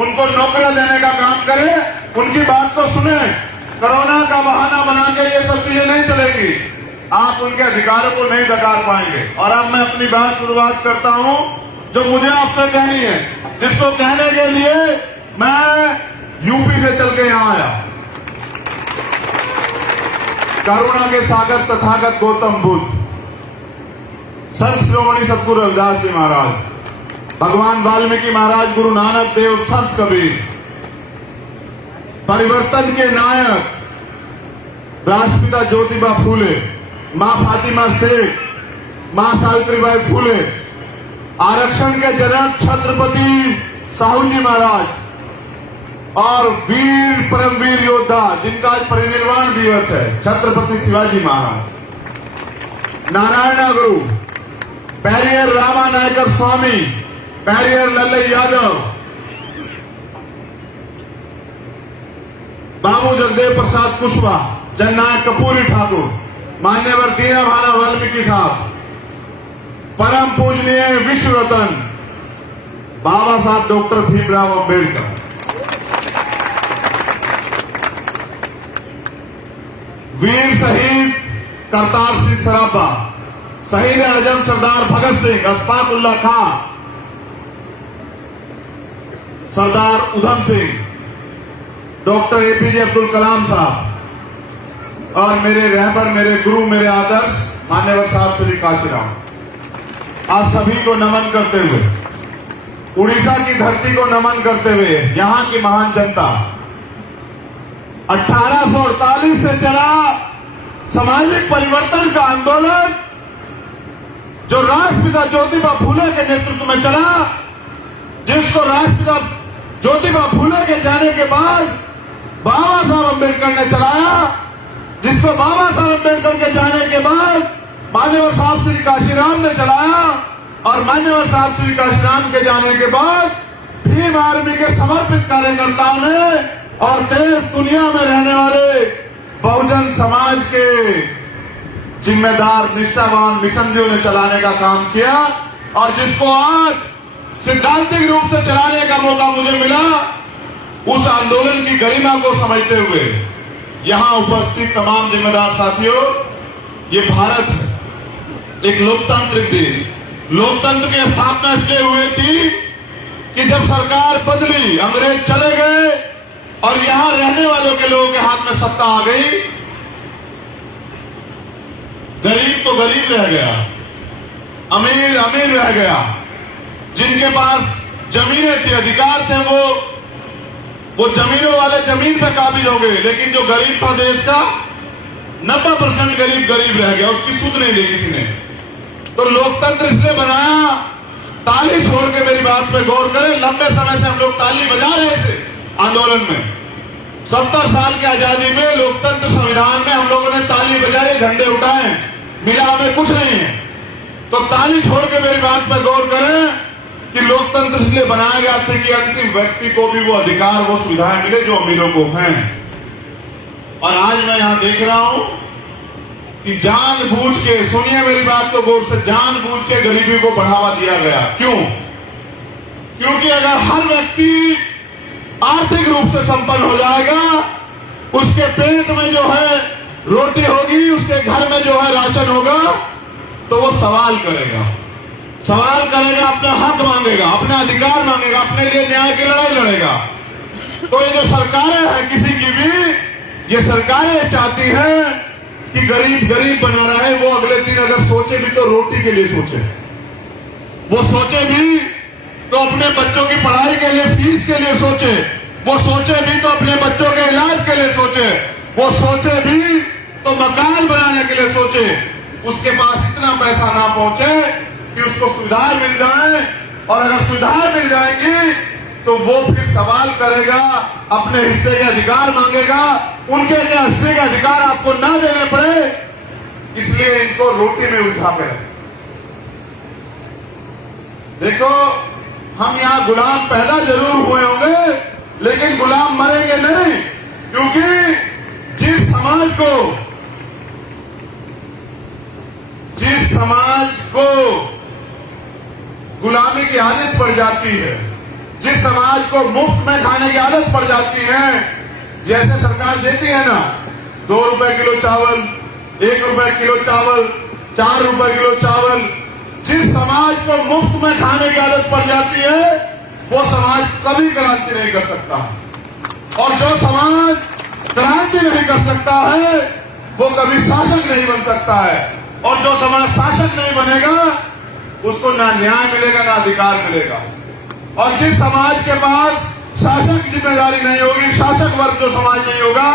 उनको नौकरियां देने का काम करें, उनकी बात को सुने। कोरोना का बहाना बना के ये सब चीजें नहीं चलेगी, आप उनके अधिकारों को नहीं नकार पाएंगे। और अब मैं अपनी बात शुरुआत करता हूं जो मुझे आपसे कहनी है, जिसको कहने के लिए मैं यूपी से चल के यहां आया। करुणा के सागर तथागत गौतम बुद्ध, संत शिरोमणि सतगुरु रविदास जी महाराज, भगवान वाल्मीकि महाराज, गुरु नानक देव, संत कबीर, परिवर्तन के नायक राष्ट्रपिता ज्योतिबा फूले, मां फातिमा शेख, मां सावित्रीबाई फूले, आरक्षण के जनक छत्रपति साहू जी महाराज और वीर परमवीर योद्धा जिनका आज परिनिर्वाण दिवस है छत्रपति शिवाजी महाराज, नारायण गुरु, पेरियर रामा नायकर स्वामी, पेरियर लल्लई यादव, बाबू जगदेव प्रसाद कुशवाहा, जननायक कपूरी ठाकुर, मान्यवर दीना भाला वाल्मीकि साहब, परम पूजनीय विश्व रत्न बाबा साहब डॉक्टर भीमराव अंबेडकर, वीर शहीद करतार सिंह सराबा, शहीद आजम सरदार भगत सिंह, अशफाक उल्लाह खां, सरदार उधम सिंह, डॉक्टर एपीजे अब्दुल कलाम साहब और मेरे रहबर, मेरे गुरु, मेरे आदर्श मान्यवर साहब श्री काशीराम, आप सभी को नमन करते हुए, उड़ीसा की धरती को नमन करते हुए, यहां की महान जनता, 1848 से चला सामाजिक परिवर्तन का आंदोलन जो राष्ट्रपिता ज्योतिबा फूले के नेतृत्व में चला, जिसको राष्ट्रपिता ज्योतिबा फूले के जाने के बाद बाबा साहब अम्बेडकर ने चलाया, जिसको बाबा साहब अम्बेडकर के जाने के बाद मान्यवर साहब श्री काशीराम ने चलाया, और मान्यवर साहब श्री काशीराम के जाने के बाद भीम आर्मी के समर्पित कार्यकर्ताओं ने और देश दुनिया में रहने वाले बहुजन समाज के जिम्मेदार निष्ठावान मिशनरियों ने चलाने का काम किया, और जिसको आज सिद्धांतिक रूप से चलाने का मौका मुझे मिला, उस आंदोलन की गरिमा को समझते हुए यहां उपस्थित तमाम जिम्मेदार साथियों, ये भारत है, एक लोकतांत्रिक देश। लोकतंत्र की स्थापना इसलिए हुई थी कि जब सरकार बदली, अंग्रेज चले गए और यहां रहने वालों के लोगों के हाथ में सत्ता आ गई, गरीब तो गरीब रह गया, अमीर अमीर रह गया। जिनके पास जमीनें थी, अधिकार थे, वो जमीनों वाले जमीन पे काबिल हो गए, लेकिन जो गरीब था देश का 90% गरीब गरीब रह गया, उसकी सुध नहीं ली किसी ने। तो लोकतंत्र इसलिए बनाया, ताली छोड़ के मेरी बात पे गौर करें, लंबे समय से हम लोग ताली बजा रहे थे आंदोलन में। 70 साल की आजादी में लोकतंत्र संविधान में हम लोगों ने ताली बजाई, झंडे उठाए, मिला हमें कुछ नहीं है। तो ताली छोड़ के मेरी बात पे गौर करें कि लोकतंत्र इसलिए बनाया गया था कि अंतिम व्यक्ति को भी वो अधिकार, वो सुविधाएं मिले जो अमीरों को हैं। और आज मैं यहां देख रहा हूं कि जानबूझ के, सुनिए मेरी बात को गौर से, जानबूझ के गरीबी को बढ़ावा दिया गया। क्यों? क्योंकि अगर हर व्यक्ति आर्थिक रूप से संपन्न हो जाएगा, उसके पेट में जो है रोटी होगी, उसके घर में जो है राशन होगा, तो वो सवाल करेगा, अपना हक मांगेगा, अपना अधिकार मांगेगा, अपने लिए न्याय की लड़ाई लड़ेगा। तो ये जो सरकारें हैं किसी की भी, ये सरकारें चाहती हैं कि गरीब गरीब बना रहा है, वो अगले दिन अगर सोचे भी तो रोटी के लिए सोचे, वो सोचे भी तो अपने बच्चों की पढ़ाई के लिए, फीस के लिए सोचे, वो सोचे भी तो अपने बच्चों के इलाज के लिए सोचे, वो सोचे भी तो मकान बनाने के लिए सोचे। उसके पास इतना पैसा ना पहुंचे कि उसको सुविधाएं मिल जाए, और अगर सुविधाएं मिल जाएंगी तो वो फिर सवाल करेगा, अपने हिस्से के अधिकार मांगेगा। उनके हिस्से के अधिकार आपको ना देने पड़े, इसलिए इनको रोटी में उठा के रखें। देखो, हम यहां गुलाम पैदा जरूर हुए होंगे, लेकिन गुलाम मरेंगे नहीं, क्योंकि जिस समाज को गुलामी की आदत पड़ जाती है, जिस समाज को मुफ्त में खाने की आदत पड़ जाती है, जैसे सरकार देती है ना 2 रुपए किलो चावल, 1 रुपए किलो चावल, 4 रुपए किलो चावल, जिस समाज को मुफ्त में खाने की आदत पड़ जाती है वो समाज कभी क्रांति नहीं कर सकता। और जो समाज क्रांति नहीं कर सकता है वो कभी शासक नहीं बन सकता है। और जो समाज शासक नहीं बनेगा उसको ना न्याय मिलेगा ना अधिकार मिलेगा। और जिस समाज के पास शासक जिम्मेदारी नहीं होगी, शासक वर्ग जो समाज नहीं होगा,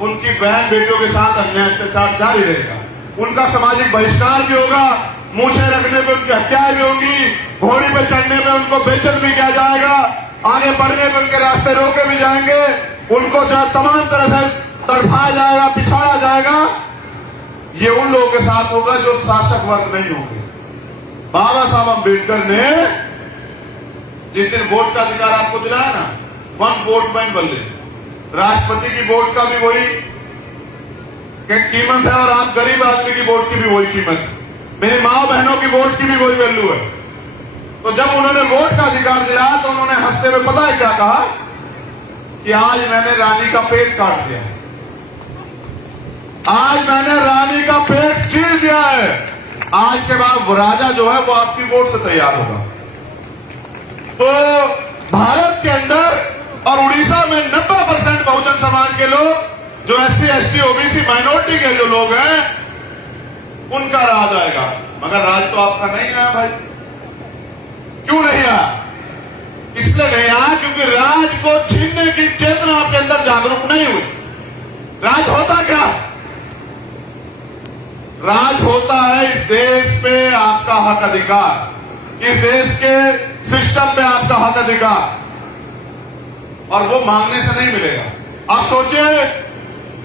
उनकी बहन बेटियों के साथ अन्याय अत्याचार जारी रहेगा, उनका सामाजिक बहिष्कार भी होगा, मूछें रखने पे उनकी हत्याएं भी होंगी, घोड़ी पे चढ़ने पे उनको बेइज्जत भी किया जाएगा, आगे बढ़ने पे उनके रास्ते रोके भी जाएंगे, उनको जो तमाम तरह से तड़फाया जाएगा, पिछाड़ा जाएगा। ये उन लोगों के साथ होगा जो शासक वर्ग नहीं होंगे। बाबा साहब अम्बेडकर ने जिस दिन वोट का अधिकार आपको दिलाया ना, 1 वोट वन बल्ले, राष्ट्रपति की वोट का भी वही कीमत है और आप गरीब आदमी की वोट की भी वही कीमत है, मेरी माँ बहनों की वोट की भी वही वैल्यू है। तो जब उन्होंने वोट का अधिकार दिलाया तो उन्होंने हंसते हुए पता है क्या कहा कि आज मैंने रानी का पेट काट दिया, आज मैंने रानी का पेट चीर दिया है, आज के बाद वो राजा जो है वो आपकी वोट से तैयार होगा। तो भारत के अंदर और उड़ीसा में 90% बहुजन समाज के लोग, जो SC ST OBC माइनॉरिटी के जो लोग हैं, उनका राज आएगा। मगर राज तो आपका नहीं आया भाई। क्यों नहीं आया? इसलिए नहीं आया क्योंकि राज को छीनने की चेतना आपके अंदर जागरूक नहीं हुई। राज होता क्या? राज होता है इस देश पे आपका हक अधिकार, इस देश के सिस्टम पे आपका हक अधिकार, और वो मांगने से नहीं मिलेगा। आप सोचिए,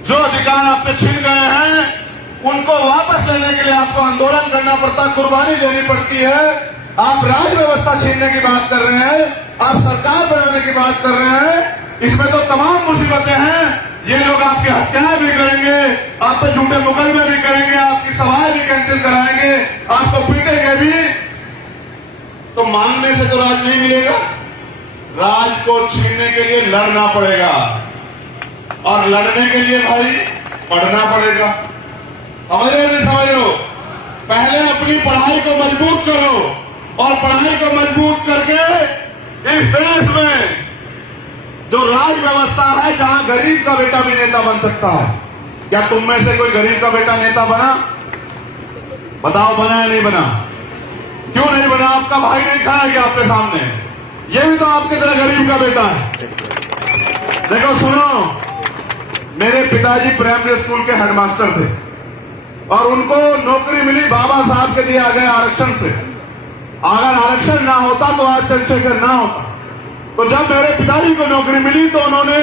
जो अधिकार आपने छीन गए हैं उनको वापस लेने के लिए आपको आंदोलन करना पड़ता, कुर्बानी देनी पड़ती है। आप राज व्यवस्था छीनने की बात कर रहे हैं, आप सरकार बनाने की बात कर रहे हैं, इसमें तो तमाम मुसीबतें हैं। ये लोग आपकी हत्याएं भी करेंगे, आप पे झूठे मुकदमे भी करेंगे, आपकी सभाएं भी कैंसिल कराएंगे, आपको पीटेंगे भी। तो मांगने से तो राज नहीं मिलेगा, राज को छीनने के लिए लड़ना पड़ेगा, और लड़ने के लिए भाई पढ़ना पड़ेगा। समझ रहे नहीं समझ रहे हो? पहले अपनी पढ़ाई को मजबूत करो, और पढ़ाई को मजबूत करके इस देश में जो राज व्यवस्था है, जहां गरीब का बेटा भी नेता बन सकता है। क्या तुम में से कोई गरीब का बेटा नेता बना? बताओ, बना या नहीं बना? क्यों नहीं बना? आपका भाई नहीं खड़ा है क्या आपके सामने? ये भी तो आपकी तरह गरीब का बेटा है। देखो सुनो, मेरे पिताजी प्राइमरी स्कूल के हेडमास्टर थे और उनको नौकरी मिली बाबा साहब के दिया गए आरक्षण से। अगर आरक्षण ना होता तो आज चंद्रशेखर ना होता। तो जब मेरे पिताजी को नौकरी मिली तो उन्होंने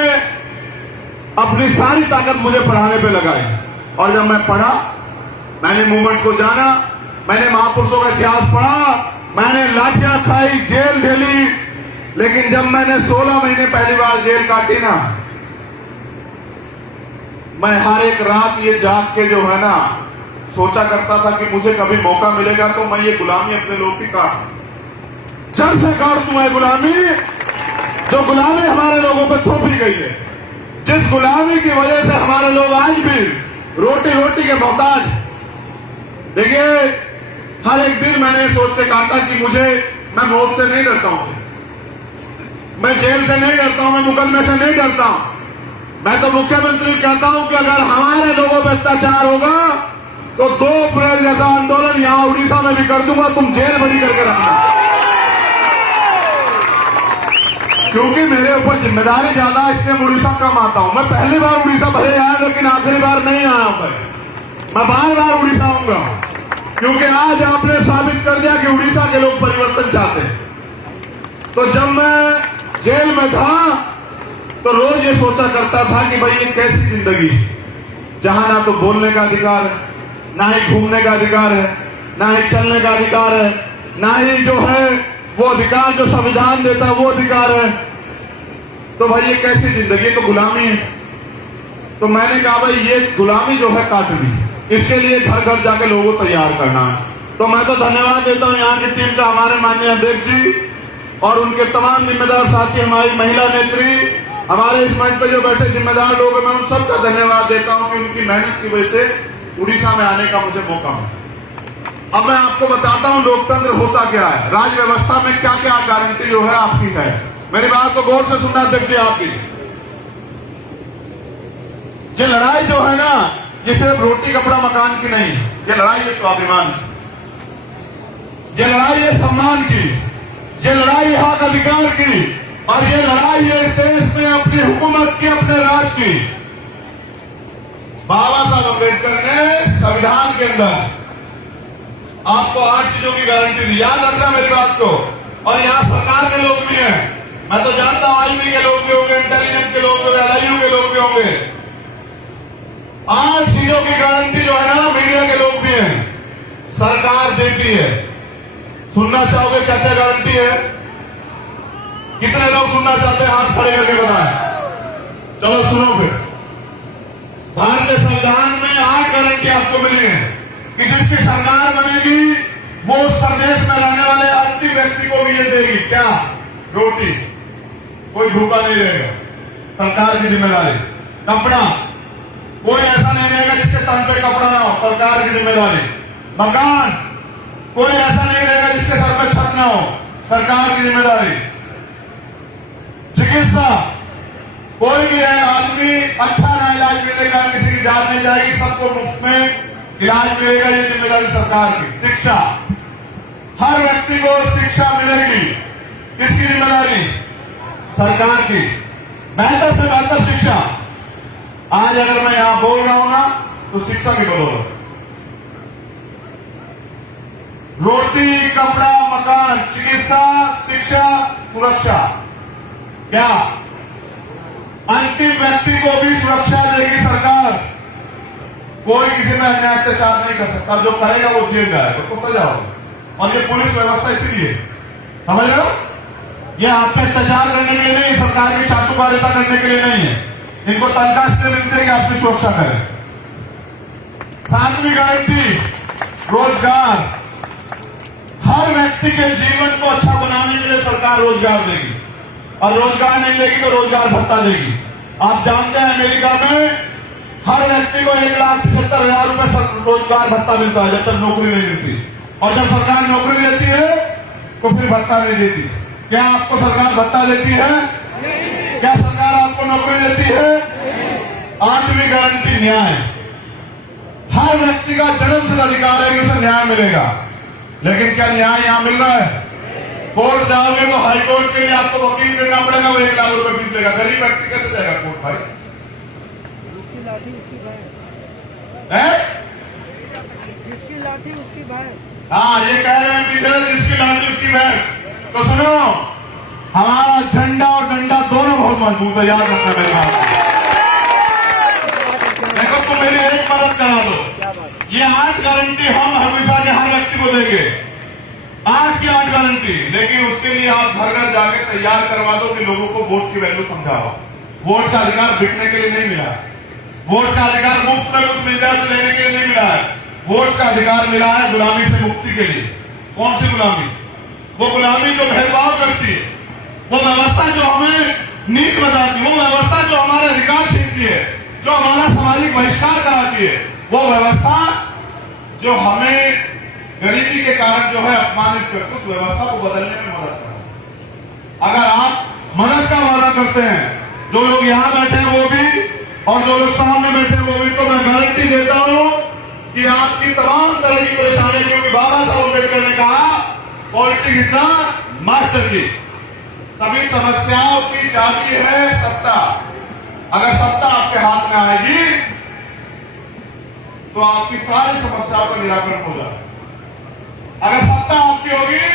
अपनी सारी ताकत मुझे पढ़ाने पे लगाई, और जब मैं पढ़ा, मैंने मूवमेंट को जाना, मैंने महापुरुषों का इतिहास पढ़ा, मैंने लाठियां खाई, जेल झेली, लेकिन जब मैंने 16 महीने पहली बार जेल काटी ना, मैं हर एक रात ये जाग के जो है ना सोचा करता था कि मुझे कभी मौका मिलेगा तो मैं ये गुलामी अपने लोग की काट, जड़ से काट दूं मैं गुलामी, जो गुलामी हमारे लोगों पे थोपी गई है, जिस गुलामी की वजह से हमारे लोग आज भी रोटी के मोहताज। देखिए, हर एक दिन मैंने सोच के काटा कि मैं मौत से नहीं डरता हूं, मैं जेल से नहीं डरता हूं, मैं मुकदमे से नहीं डरता हूं। मैं तो मुख्यमंत्री कहता हूं कि अगर हमारे लोगों पर अत्याचार होगा तो 2 अप्रैल जैसा आंदोलन यहां उड़ीसा में भी कर दूंगा, तुम जेल बड़ी करके रखना। क्योंकि मेरे ऊपर जिम्मेदारी ज्यादा, इसलिए मैं उड़ीसा कम आता हूं। मैं पहली बार उड़ीसा भले आया, लेकिन आखिरी बार नहीं आया हूं। मैं बार बार उड़ीसा आऊंगा, क्योंकि आज आपने साबित कर दिया कि उड़ीसा के लोग परिवर्तन चाहते हैं। तो जब मैं जेल में था तो रोज ये सोचा करता था कि भाई ये कैसी जिंदगी, जहां ना तो बोलने का अधिकार है, ना ही घूमने का अधिकार है, ना ही चलने का अधिकार है, ना ही जो है वो अधिकार जो संविधान देता है वो अधिकार है। तो भाई ये कैसी जिंदगी, तो गुलामी है। तो मैंने कहा भाई ये गुलामी जो है काटनी, इसके लिए घर घर जाके लोगों को तैयार करना है। तो मैं तो धन्यवाद देता हूं यहाँ की टीम का, हमारे माननीय अध्यक्ष जी और उनके तमाम जिम्मेदार साथी, हमारी महिला नेत्री, हमारे इस मंच पर जो बैठे जिम्मेदार लोग हैं, मैं उन सबका धन्यवाद देता हूं कि उनकी मेहनत की वजह से उड़ीसा में आने का मुझे मौका मिला। अब मैं आपको बताता हूं लोकतंत्र होता क्या है, राज व्यवस्था में क्या क्या गारंटी जो है आपकी है। मेरी बात को गौर से सुनना अध्यक्ष जी आपकी। ये लड़ाई जो है ना, ये सिर्फ रोटी कपड़ा मकान की नहीं, ये लड़ाई है स्वाभिमान, ये लड़ाई है सम्मान की, ये लड़ाई है हक अधिकार की, और ये लड़ाई है देश में अपनी हुकूमत की, अपने राज की। बाबा साहब अम्बेडकर ने संविधान के अंदर आपको 8 चीजों की गारंटी दी, याद रखना मेरी बात को। और यहाँ सरकार के लोग भी हैं, मैं तो जानता हूं आईबी के लोग भी होंगे, इंटेलिजेंस के लोग भी होंगे, एलआईयू के लोग भी होंगे। 8 चीजों की गारंटी जो है ना, मीडिया के लोग भी हैं, सरकार देती है। सुनना चाहोगे क्या क्या गारंटी है? कितने लोग सुनना चाहते हैं? हाथ खड़े करके बताएं। चलो सुनो फिर। भारतीय संविधान में 8 गारंटी आपको मिली है कि जिसकी सरकार बनेगी वो उस प्रदेश में रहने वाले अंतिम व्यक्ति को भी ये देगी। क्या? रोटी, कोई भूखा नहीं रहेगा, सरकार की जिम्मेदारी। कपड़ा, कोई ऐसा नहीं रहेगा जिसके तन पे कपड़ा ना हो, सरकार की जिम्मेदारी। मकान, कोई ऐसा नहीं रहेगा जिसके सर पे छत ना हो, सरकार की जिम्मेदारी। चिकित्सा, कोई भी है आदमी अच्छा ना इलाज मिलेगा, किसी की जान नहीं जाएगी, सबको मुफ्त में इलाज मिलेगा, ये जिम्मेदारी सरकार की। शिक्षा, हर व्यक्ति को शिक्षा मिलेगी, किसकी जिम्मेदारी? सरकार की। बेहतर से बेहतर शिक्षा। आज अगर मैं यहां बोल रहा हूं ना, तो शिक्षा की बोलो। रोटी, कपड़ा, मकान, चिकित्सा, शिक्षा, सुरक्षा। क्या? अंतिम व्यक्ति को भी सुरक्षा देगी सरकार। कोई किसी में अन्याय अत्याचार नहीं कर सकता, जो करेगा वो जेल जाएगा, उसको सजा होगा। और ये पुलिस व्यवस्था इसीलिए, समझ रहे हो, ये आप पे अत्याचार करने के लिए नहीं, सरकार की चाटुकारिता करने के लिए नहीं है। इनको तनख्वाह इसलिए मिलती है कि आपकी सुरक्षा करें। 7वीं गारंटी, रोजगार। हर व्यक्ति के जीवन को अच्छा बनाने के लिए सरकार रोजगार देगी, और रोजगार नहीं देगी तो रोजगार भत्ता देगी। आप जानते हैं अमेरिका में हर व्यक्ति को 1,75,000 रुपए रोजगार भत्ता मिलता है जब तक नौकरी नहीं मिलती, और जब सरकार नौकरी देती है तो फिर भत्ता नहीं देती। क्या आपको सरकार भत्ता देती है? क्या सरकार आपको नौकरी देती है? 8वीं गारंटी, न्याय। हर व्यक्ति का जन्मसिद्ध अधिकार है कि उसे न्याय मिलेगा, लेकिन क्या न्याय यहां मिल रहा है? कोर्ट जाओगे तो हाई कोर्ट के लिए आपको वकील देना पड़ेगा, वो 1 लाख रुपए फीस लेगा। गरीब व्यक्ति कैसे जाएगा कोर्ट भाई? जिसकी लाठी उसकी भैंस है? जिसकी लाठी उसकी भैंस। हाँ, ये कह रहे हैं पीछे, जिसकी लाठी उसकी भैंस। तो सुनो, हमारा झंडा और डंडा दोनों बहुत मजबूत है, याद रखना मेरी बात। देखो, तुम मेरी एक मदद करा दो। ये 8 गारंटी हम हमेशा के हर व्यक्ति को देंगे, 8 की 8 गारंटी। लेकिन उसके लिए आप घर घर जाके तैयार करवा दो कि लोगों को वोट की वैल्यू समझाओ। वोट का अधिकार बिकने के लिए नहीं मिला है, वोट का अधिकार मुफ्त में कुछ मिल जाए तो लेने के लिए नहीं मिला है। वोट का अधिकार मिला है गुलामी से मुक्ति के लिए। कौन सी गुलामी? वो गुलामी जो भेदभाव करती है, वो व्यवस्था जो हमें नीच बताती है, वो व्यवस्था जो हमारे अधिकार छीनती है, जो हमारा सामाजिक बहिष्कार कराती है, वो व्यवस्था जो हमें गरीबी के कारण जो है अपमानित करती, उस व्यवस्था को बदलने में मदद करें। अगर आप मदद का वादा करते हैं, जो लोग यहां बैठे हैं वो भी, और जो लोग सामने बैठे हैं वो भी, तो मैं गारंटी देता हूं कि आपकी तमाम तरह की परेशानी, क्योंकि बाबा साहब अम्बेडकर ने कहा पॉलिटिक्स इज द मास्टर की, सभी समस्याओं की चाबी है सत्ता। अगर सत्ता आपके हाथ में आएगी तो आपकी सारी समस्याओं का निराकरण हो जाएगा। अगर सत्ता आपकी होगी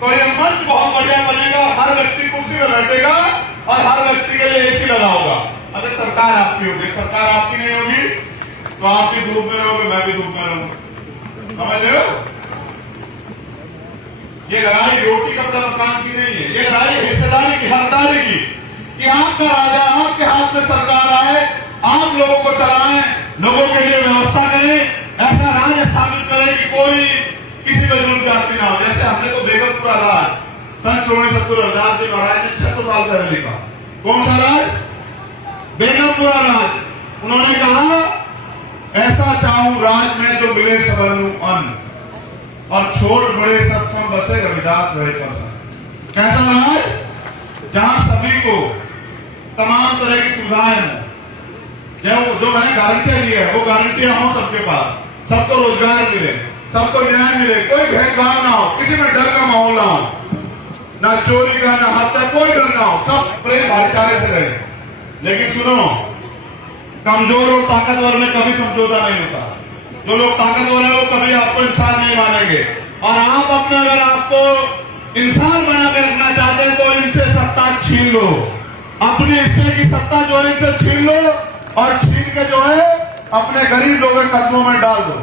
तो ये मंच बहुत बढ़िया बनेगा, हर व्यक्ति कुर्सी में बैठेगा और हर व्यक्ति के लिए एसी लगा होगा। अगर सरकार आपकी होगी, सरकार आपकी नहीं होगी तो आप भी धूप में रहोगे, मैं भी धूप में रहूंगा। समझ रहे हो? ये लड़ाई रोटी कपड़ा मकान की नहीं है, ये लड़ाई हिस्सेदारी की, हकदारी की, कि आपका राजा आपके हाथ में सरकार आए, आप लोगों को चलाएं, लोगों के लिए व्यवस्था करें, ऐसा राज स्थापित करें कि कोई किसी पर जुल्म जाती ना हो। जैसे हमने तो बेगमपुरा राज संत श्रोमणी सतगुरु रविदास जी महाराज ने 600 साल पहले लिखा। कौन सा राज? बेगमपुरा राज। उन्होंने कहा ऐसा चाहूं राज में जो मिले सबरनु अन्न, और छोड़ बड़े सत्संग बसे रविदास रहे पर। कैसा राज? जहां सभी को तमाम तरह की सुविधाएं हो, जो मैंने गारंटियां दी है वो गारंटियां हो सबके पास, सबको रोजगार मिले, सबको न्याय मिले, कोई भेदभाव ना हो, किसी में डर का माहौल ना हो, ना चोरी का ना हत्या, कोई डर ना हो, सब प्रेम भाईचारे से रहे। लेकिन सुनो, कमजोर और ताकतवर में कभी समझौता नहीं होता। जो लोग ताकतवर है वो कभी आपको इंसान नहीं मानेंगे, और आप अपने अगर आपको इंसान बना के रखना चाहते हैं तो इनसे सत्ता छीन लो, अपनी हिस्से की सत्ता जो है इनसे छीन लो, और छीन के जो है अपने गरीब लोगों के कदमों में डाल दो।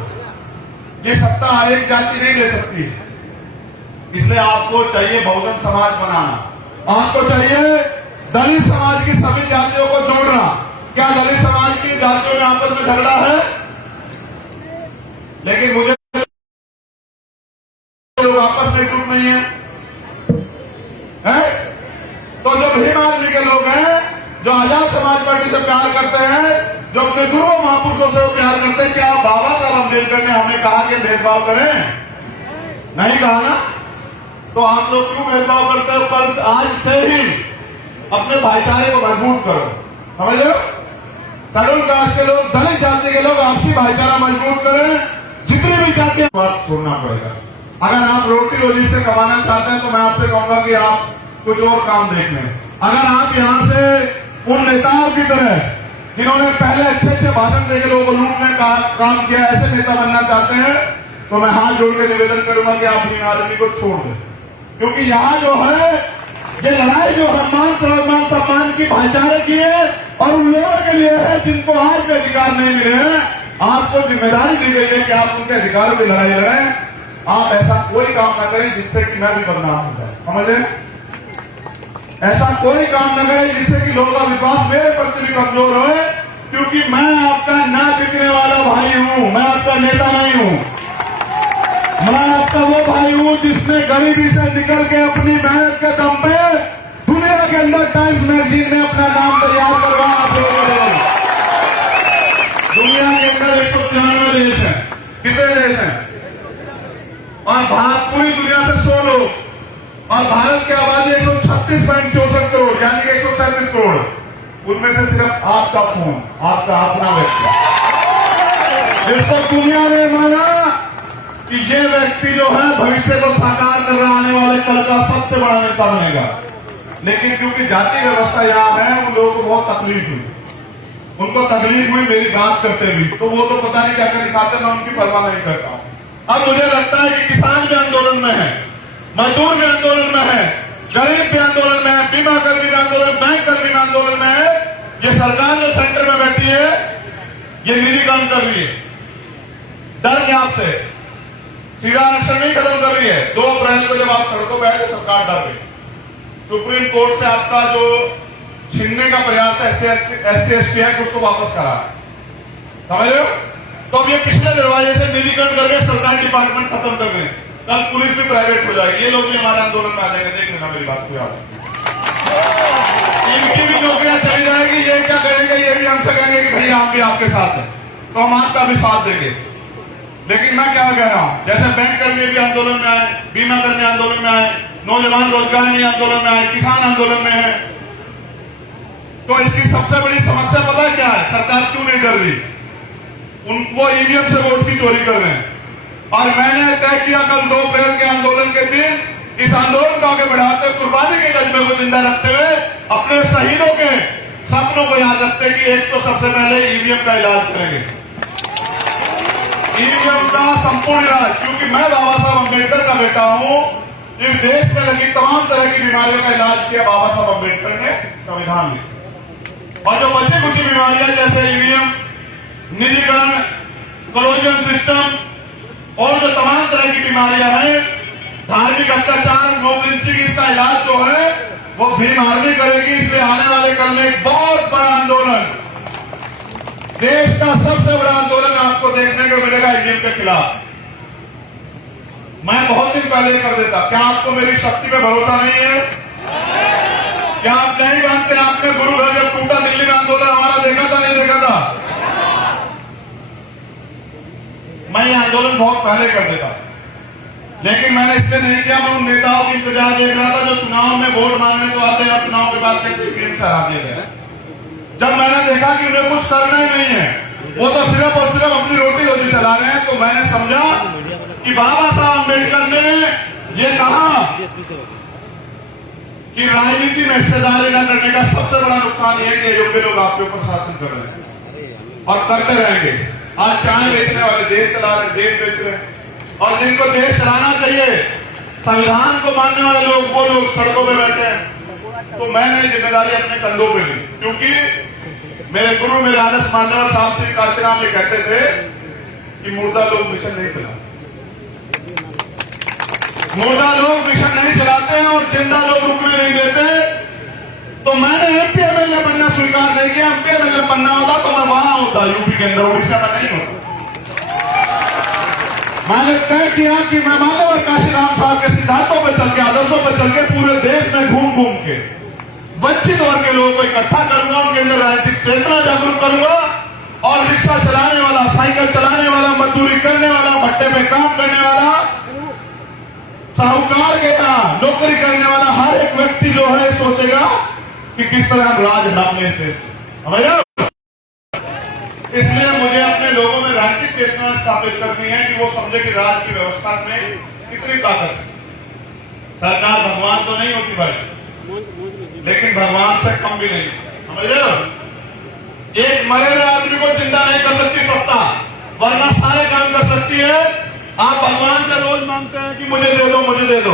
ये सत्ता हर एक जाति नहीं ले सकती, इसलिए आपको चाहिए बहुजन समाज बनाना, आपको चाहिए दलित समाज की सभी जातियों को जोड़ना। क्या दलित समाज की जातियों में आपस में झगड़ा है? लेकिन मुझे लोग आपस में एकजुट नहीं है, तो जो भीम आर्मी के लोग हैं, जो आजाद समाज पार्टी से प्यार करते हैं, जो अपने गुरु महापुरुषों से प्यार करते हैं, क्या बाबा साहब अम्बेडकर ने हमें कहा कि भेदभाव करें? नहीं कहा ना। तो आप लोग क्यों भेदभाव करते हो? कल आज से ही अपने भाईचारे को मजबूत करो, समझ लो। शेड्यूल कास्ट के लोग, दलित जाति के लोग आपसी भाईचारा मजबूत करें। जितनी भी जाति बात छोड़ना पड़ेगा। अगर आप रोटी रोजी से कमाना चाहते हैं तो मैं आपसे कहूंगा कि आप कुछ और काम देख लें। अगर आप यहाँ से उन नेताओं की तरह जिन्होंने पहले अच्छे अच्छे भाषण देकर लोगों को लूटने का काम किया, ऐसे नेता बनना चाहते हैं तो मैं हाथ जोड़ के निवेदन करूंगा कि आप भीम आर्मी को छोड़ दें। क्योंकि यहाँ जो है ये लड़ाई जो सम्मान सम्मान की भाईचारे की है, और उन लोगों के लिए है जिनको आज भी अधिकार नहीं मिले हैं। आपको जिम्मेदारी दी गई है कि आप उनके अधिकारों की लड़ाई लड़ें। आप ऐसा कोई काम ना करें जिससे कि मैं भी बदनाम हो जाए, समझे? ऐसा कोई काम न करें जिससे कि लोगों का विश्वास मेरे प्रति भी कमजोर हो, क्योंकि मैं आपका ना बिकने वाला भाई हूं, मैं आपका नेता नहीं हूं। मैं आपका वो भाई हूं जिसने गरीबी से निकल के अपनी मेहनत के दम पे दुनिया के अंदर टाइम्स मैगजीन में अपना नाम तैयार करवाया। आप लोगों ने दुनिया के अंदर 193 देश हैं, कितने देश हैं? और भारत पूरी दुनिया से 100 लोग, और भारत की आबादी 136.64 करोड़, यानी कि 137 करोड़। उनमें से सिर्फ आपका खून, आपका अपना व्यक्ति, इसको दुनिया ने माना कि ये व्यक्ति जो है भविष्य को साकार कर रहा, आने वाले कल का सबसे बड़ा नेता बनेगा। लेकिन क्योंकि जाति व्यवस्था यहाँ है, उन लोगों को बहुत तकलीफ हुई, उनको तकलीफ हुई मेरी बात करते हुए, तो वो तो पता नहीं क्या क्या दिखाते, मैं उनकी परवाह नहीं करता। अब मुझे लगता है कि किसान भी आंदोलन में है, मजदूर भी आंदोलन में है, गरीब भी आंदोलन में है, बीमा कर्मी भी आंदोलन, बैंक कर्मी भी आंदोलन में है। ये सरकार जो सेंटर में बैठी है ये निजीकरण कर रही है, डर के आपसे सीधा आरक्षण नहीं खत्म कर रही है। 2 अप्रैल को जब आप सड़कों पर आए तो सरकार डर गई, सुप्रीम कोर्ट से आपका जो छीनने का प्रयास था SC/ST एक्ट उसको वापस करा, समझ रहे हो? तो अब ये पिछले दरवाजे से निजीकरण करके सरकारी डिपार्टमेंट खत्म कर रहे हैं, कल पुलिस भी प्राइवेट हो जाएगी। ये लोग भी हमारे आंदोलन में आ जाएंगे, देख लेना मेरी बात को याद। इनकी भी नौकरियां चली जाएगी, ये क्या करेंगे? ये भी हमसे कहेंगे कि भैया हम भी आपके साथ हैं, तो हम आपका भी साथ देंगे। लेकिन मैं क्या कह रहा हूं, जैसे बैंक कर्मी भी आंदोलन में आए, बीमा कर्मी आंदोलन में आए, नौजवान रोजगार नहीं आंदोलन में आए, किसान आंदोलन में है, तो इसकी सबसे बड़ी समस्या पता है क्या है? सरकार क्यों नहीं डर रही? उनको ईवीएम से वोट की चोरी कर रहे हैं। और मैंने तय किया कल 2 अप्रैल के आंदोलन के दिन इस आंदोलन को आगे बढ़ाते, कुर्बानी के जज्बे को जिंदा रखते हुए, अपने शहीदों के सपनों को याद रखते कि एक तो सबसे पहले ईवीएम का इलाज करेंगे, ईवीएम का संपूर्ण इलाज। क्योंकि मैं बाबा साहब अम्बेडकर का बेटा हूं, इस देश में लगी तमाम तरह की बीमारियों का इलाज किया बाबा साहब अम्बेडकर ने संविधान में। और जो बची कुछ बीमारियां जैसे ईवीएम, निजीकरण, कोलोजियम सिस्टम और जो तमाम तरह की बीमारियां हैं, धार्मिक अत्याचार, मॉब लिंचिंग, इसका इलाज जो है वो भीम आर्मी करेगी। इसलिए आने वाले कल में एक बहुत बड़ा आंदोलन, देश का सबसे बड़ा आंदोलन आपको देखने को मिलेगा ईवीएम के खिलाफ। मैं बहुत दिन पहले कर देता। क्या आपको मेरी शक्ति पे भरोसा नहीं है? क्या आप नहीं मानते? आपने गुरु घर जब टूटा दिल्ली में आंदोलन हमारा देखा था, नहीं देखा था? मैं ये आंदोलन बहुत पहले कर देता, लेकिन मैंने इसलिए नहीं किया। मैं उन नेताओं की इंतजार देख रहा था जो चुनाव में वोट मांगने तो आते हैं और चुनाव के बाद कहते हैं से हरा दिए गए। जब मैंने देखा कि उन्हें कुछ करना ही नहीं है, वो तो सिर्फ और सिर्फ अपनी रोटी रोटी चला रहे हैं, तो मैंने समझा कि बाबा साहब अम्बेडकर ने ये कहा कि राजनीति में हिस्सेदारी न करने का सबसे बड़ा नुकसान यह है कि योग्य लोग आपके ऊपर शासन कर रहे हैं और करते रहेंगे। आज चाय बेचने वाले देश चला रहे, देश बेच रहे हैं, और जिनको देश चलाना चाहिए, संविधान को मानने वाले लोग, वो लोग सड़कों पे बैठे हैं। तो मैंने जिम्मेदारी अपने कंधों पे ली, क्योंकि मेरे गुरु, मेरे आदर्श मानने वाले साहब श्री काशीराम जी कहते थे कि मुर्दा लोग मिशन नहीं चलाते, मुर्दा लोग मिशन नहीं चलाते हैं और जिंदा लोग रुकने नहीं देते। तो मैंने एमपी एमएलए बनना स्वीकार नहीं किया। एमपी एमएलए बनना होता तो मैं वहां होता, यूपी के अंदर, उड़ीसा में नहीं होता। मैंने तय किया कि मैं मानव काशीराम साहब के सिद्धांतों पर चल के, आदर्शों पर चल के पूरे देश में घूम घूम के वंचित वर्ग के लोगों को इकट्ठा करूंगा, उनके अंदर राजनीतिक चेतना जागरूक करूंगा, और रिक्शा चलाने वाला, साइकिल चलाने वाला, मजदूरी करने वाला, भट्टे पे काम करने वाला, साहूकार के यहाँ नौकरी करने वाला हर एक व्यक्ति जो है सोचेगा कि किस तरह हम राज नामने देश हमारे। इसलिए मुझे अपने लोगों में राजनीतिक चेतना स्थापित करनी है कि वो समझे कि राज की व्यवस्था में कितनी ताकत है। सरकार भगवान तो नहीं होती भाई, लेकिन भगवान से कम भी नहीं, समझ रहे हो? एक मरे हुए आदमी को जिंदा नहीं कर सकती सत्ता, वरना सारे काम कर सकती है। आप भगवान से रोज मांगते हैं कि मुझे दे दो, मुझे दे दो।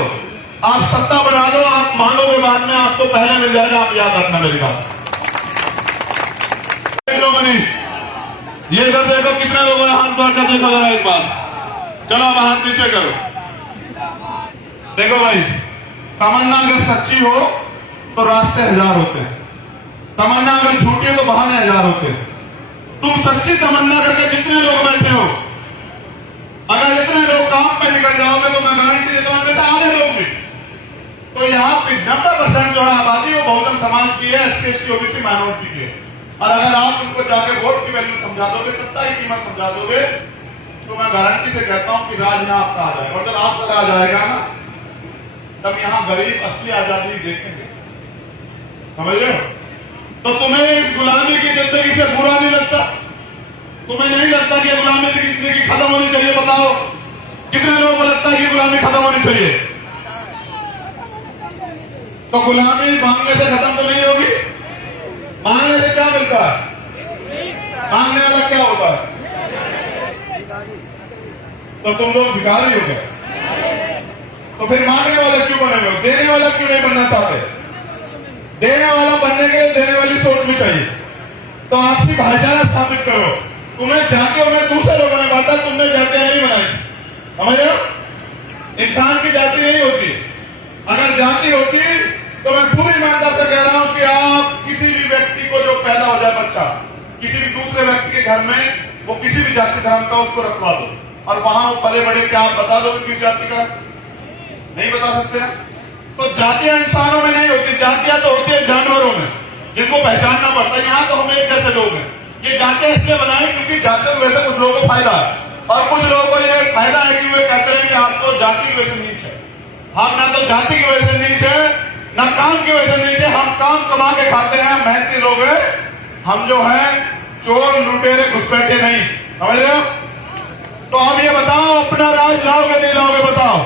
आप सत्ता बना दो, आप मांगोगे बाद में, आपको पहले मिल जाएगा। आप याद रखना मेरी बात। मनीष, ये इधर देखो, कितने लोगों ने हाथ मार कर देखा जरा एक बार। चलो अब हाथ नीचे करो। देखो भाई, तमन्ना अगर सच्ची हो तो रास्ते हजार होते हैं, तमन्ना अगर झूठी हो तो बहाने हजार होते हैं। तुम सच्ची तमन्ना करके जितने लोग बैठे हो, अगर इतने लोग काम पे निकल जाओगे तो मैं गारंटी देता हूं बेटा आधे लोग भी, तो यहाँ पे 90% जो है आबादी वो बहुजन समाज की है, SC ST OBC माइनॉरिटी की है। और अगर आप उनको जाके वोट की वैल्यू समझा दोगे, सत्ता की कीमत समझा दोगे, तो मैं गारंटी से कहता हूं कि राज यहाँ आपका आ जाएगा। और जब आपका राज आएगा ना, तब यहाँ गरीब असली आजादी देखेंगे, समझ रहे हो? तो तुम्हें इस गुलामी की जिंदगी से बुरा नहीं लगता? तुम्हें नहीं लगता कि गुलामी की जिंदगी खत्म होनी चाहिए? बताओ कितने लोगों को लगता है कि गुलामी खत्म होनी चाहिए? तो गुलामी मांगने से खत्म तो नहीं होगी। मांगने से क्या मिलता है? मांगने वाला क्या होता है? तो तुम लोग भिखारी हो गए, तो फिर मांगने वाला क्यों बने हो? देने वाला क्यों नहीं बनना चाहते? देने वाला बनने के लिए देने वाली सोच भी चाहिए। तो आपसी भाईचारा स्थापित करो। तुम्हें जाके में दूसरे लोगों ने बांटा, तुमने जातियां नहीं बनाई, समझ रहे हो? इंसान की जाति नहीं होती। अगर जाति होती तो मैं पूरी ईमानदार से कह रहा हूं कि आप किसी भी व्यक्ति को जो पैदा हो जाए बच्चा, किसी भी दूसरे व्यक्ति के घर में, वो किसी भी जाति धर्म का, उसको रखवा दो, और वहां वो पले बड़े क्या आप बता दो किस जाति का? नहीं बता सकते ना। तो जातियां इंसानों में नहीं होती, जातियां तो होती है जानवरों में, जिनको पहचानना पड़ता है। यहाँ तो हम एक जैसे लोग हैं। ये जातियां इसलिए बनाई क्योंकि जातियों की वजह से कुछ लोगों को फायदा है, और कुछ लोगों को ये फायदा है कि वे कहते हैं कि आपको जाति की वजह से नीच है। हम ना तो जाति की वजह से नीच है, ना काम की वजह से नीच है। हम काम कमा के खाते हैं, मेहनती लोग हैं हम, जो है चोर लुटेरे घुसपैठे नहीं, समझ रहे हो? तो अब ये बताओ, अपना राज लाओगे नहीं लाओगे? बताओ,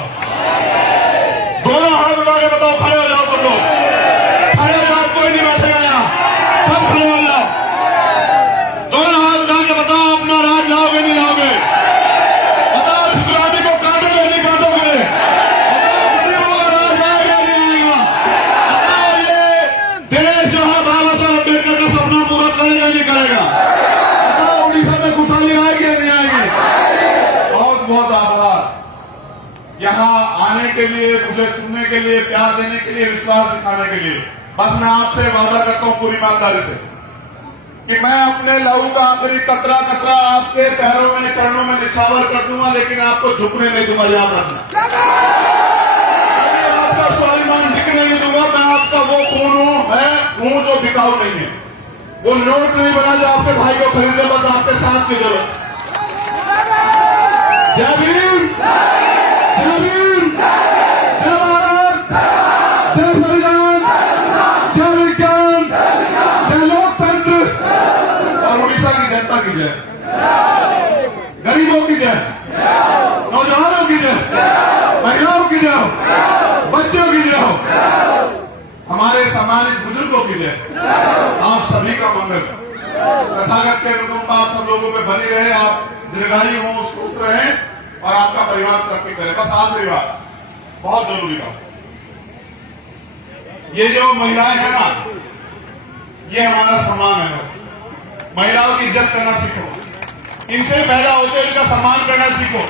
दोनों हाथ उठा के बताओ। खड़े हो जाओ तुम लोग, खड़े हो जाओ, कोई नहीं बैठेगा यहाँ, सब खड़े हो जाओ। दोनों हाथ उठा के बताओ, अपना राज लाओगे नहीं लाओगे? बताओ, इस गुलामी को काटोगे नहीं काटोगे? बताओ, गरीबों का राज आएगा नहीं आएगा? बताओ, ये देश जो है बाबा साहब अम्बेडकर का सपना पूरा करेगा नहीं करेगा? बताओ, उड़ीसा में खुशहाली आएगी या नहीं आएगी? बहुत बहुत आभार यहाँ आने के लिए, मुझे सुनने के लिए, प्यार देने के लिए, विश्वास दिखाने के लिए। बस मैं आपसे वादा करता हूँ पूरी ईमानदारी से कि मैं अपने लहू का आखिरी कतरा कतरा आपके पैरों में चरणों में निछावर कर दूंगा, लेकिन आपको झुकने नहीं दूंगा, याद रखना। मैं आपका स्वाभिमान दिखने नहीं दूंगा। मैं आपका वो खून हूं जो बिकाऊ नहीं है, वो नोट नहीं बना जो आपके भाई को खरीदने बस आपके साथ की जरूरत। जय भीम, जय भीम, जय भारत, जय संविधान, जय विज्ञान, जय लोकतंत्र और उड़ीसा की जनता की जय, गरीबों की जय, नौजवानों की जय, महिलाओं की जय, बच्चों की जय, हमारे सम्मानित बुजुर्गों की जय, आप सभी का मंगल। तथागत के अनुकंपा आप सब लोगों पे बनी रहे, आप दीर्घायु हो, सुख रहे और आपका परिवार तरक्की करे। बस आखिरी बात, बहुत जरूरी बात, ये जो महिलाएं हैं ना, ये हमारा सम्मान है। महिलाओं की इज्जत करना सीखो, इनसे पैदा होते इनका सम्मान करना सीखो,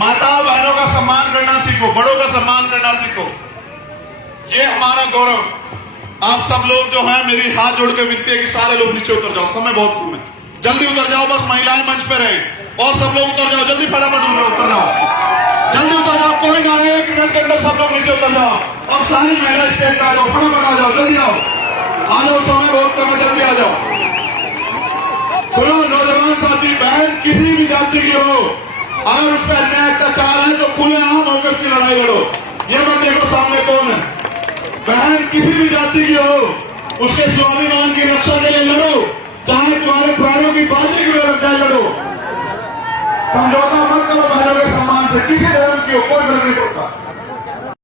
माताओं बहनों का सम्मान करना सीखो, बड़ों का सम्मान करना सीखो। ये हमारा गौरव। आप सब लोग जो हैं, मेरी हाथ जोड़ के विनती है कि सारे लोग नीचे उतर जाओ, समय बहुत कम है, जल्दी उतर जाओ। बस महिलाएं मंच पे रहें और सब लोग उतर जाओ, जल्दी फटाफट उतर जाओ, जल्दी उतर जाओ, कोई ना आए, 1 मिनट के अंदर सब लोग नीचे उतर जाओ और सारी महिला स्टेज पे आ जाओ, फटाफट आ जाओ, जल्दी आओ, आ जाओ, समय बहुत कम है, जल्दी आ जाओ। सुनो नौजवान साथी, बहन किसी भी जाति की हो, अगर उस पर अन्याय अत्याचार है तो खुलेआम होकर उसकी लड़ाई लड़ो। ये मत देखो सामने कौन है, बहन किसी भी जाति की हो, उसके स्वाभिमान की रक्षा के लिए लड़ो, चाहे तुम्हारे प्राणों की बाजी की लग जाए, लड़ो। समझौता मत करो बहनों के सम्मान से, किसी धर्म की हो, कोई फर्क नहीं पड़ता।